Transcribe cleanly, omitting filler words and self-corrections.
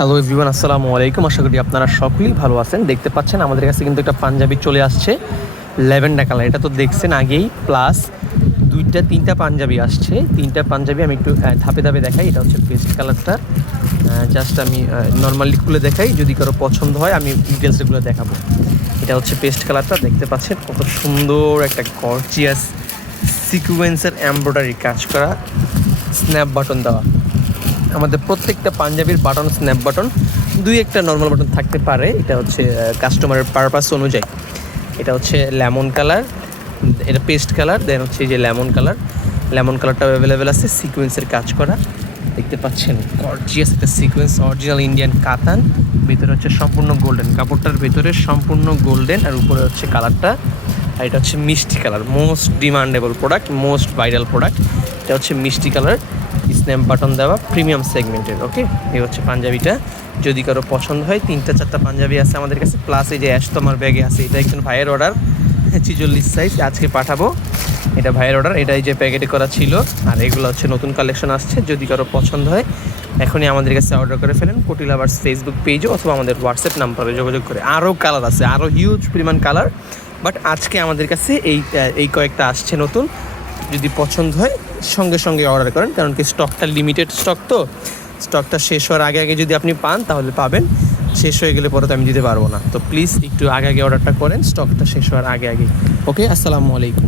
Hello everyone, আসসালামু আলাইকুম। আশা করি আপনারা সকলেই ভালো আছেন। দেখতে পাচ্ছেন আমাদের কাছে কিন্তু একটা পাঞ্জাবি চলে আসছে ল্যাভেন্ডার কালার। এটা তো দেখছেন আগেই, প্লাস তিনটা পাঞ্জাবি আসছে। তিনটা পাঞ্জাবি আমি একটু ধাপে ধাপে দেখাই। এটা হচ্ছে পেস্ট কালারটা, জাস্ট আমি নর্মালি খুলে দেখাই, যদি কারো পছন্দ হয় আমি ডিটেলসগুলো দেখাবো। এটা হচ্ছে পেস্ট কালারটা, দেখতে পাচ্ছেন কত সুন্দর একটা গর্জিয়াস সিকুয়েন্সের এমব্রয়ডারি কাজ করা, স্ন্যাপ বাটন দেওয়া। আমাদের প্রত্যেকটা পাঞ্জাবির বাটন স্ন্যাপ বাটন, দুই একটা নর্মাল বাটন থাকতে পারে। এটা হচ্ছে কাস্টমারের পারপাস অনুযায়ী। এটা হচ্ছে লেমন কালার, এটা পেস্ট কালার, দেন হচ্ছে এই যে লেমন কালারটাও অ্যাভেলেবেল আছে, সিকোয়েন্সের কাজ করা। দেখতে পাচ্ছেন গর্জিয়াস একটা সিকোয়েন্স, অরিজিনাল ইন্ডিয়ান কাতান। ভিতরে হচ্ছে সম্পূর্ণ গোল্ডেন, কাপড়টার ভেতরে সম্পূর্ণ গোল্ডেন, আর উপরে হচ্ছে কালারটা। আর এটা হচ্ছে মিষ্টি colour, most demandable product, most viral product. এটা হচ্ছে মিষ্টি কালার, স্ন্যাপ বাটন দেওয়া, প্রিমিয়াম সেগমেন্টের। ওকে, এই হচ্ছে পাঞ্জাবিটা। যদি কারো পছন্দ হয়, 3-4টা পাঞ্জাবি আছে আমাদের কাছে, প্লাস এই যে তোমার ব্যাগে আছে, এটা একজন ভাইয়ের অর্ডার, 46 সাইজ, আজকে পাঠাবো। এটা ভাইয়ের অর্ডার, এটা এই যে প্যাকেটে করা ছিল। আর এগুলো হচ্ছে নতুন কালেকশন আসছে। যদি কারো পছন্দ হয় এখনই আমাদের কাছে অর্ডার করে ফেলেন, কোটি লাভার্স ফেসবুক পেজে অথবা আমাদের হোয়াটসঅ্যাপ নাম্বারে যোগাযোগ করে। আরও কালার আছে, আরও হিউজ পরিমাণ কালার, বাট আজকে আমাদের কাছে এই কয়েকটা আসছে নতুন। যদি পছন্দ হয় সঙ্গে সঙ্গে অর্ডার করেন, কারণ কি স্টকটা লিমিটেড স্টক, তো স্টকটা শেষ হওয়ার আগে আগে যদি আপনি পান তাহলে পাবেন, শেষ হয়ে গেলে পরে তো আমি দিতে পারবো না। তো প্লিজ একটু আগে আগে অর্ডারটা করেন, স্টকটা শেষ হওয়ার আগে আগে। ওকে, আসসালামু আলাইকুম।